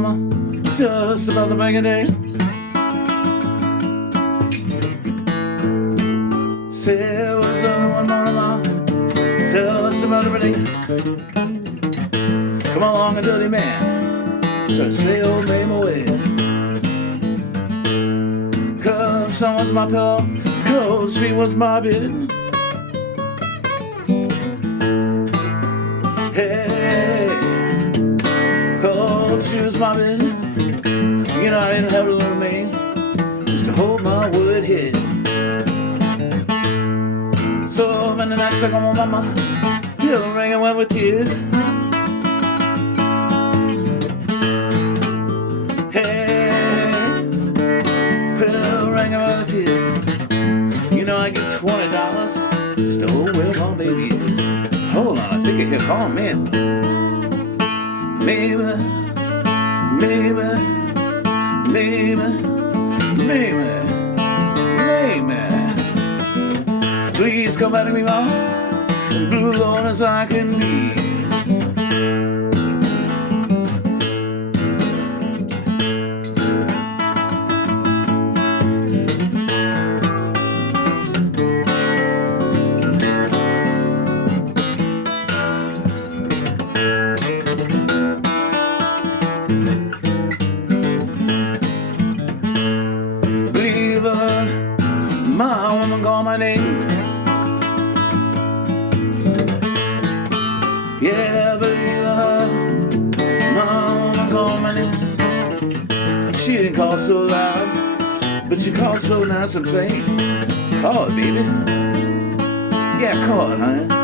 mama just about the break of day. Said was only one morning, mama, just about the break. Come along, a dirty man, try to slay old Mamie away. Come, sun was my pillow, cold street was my bed. Hey, cold street was my bed. You know I didn't have a little man just to hold my wood head. So when the night stuck on my mama, you'll ring and wet with tears. You know I get $20 just to hold where my baby is. Hold on, I think I hit home, man. Mamie, Mamie, Mamie, Mamie, Mamie. Please come back to me, mama, and blue alone as I can be. My woman called my name. Yeah, believe her. My woman called my name. She didn't call so loud, but she called so nice and plain. Call it, baby. Yeah, call it, honey.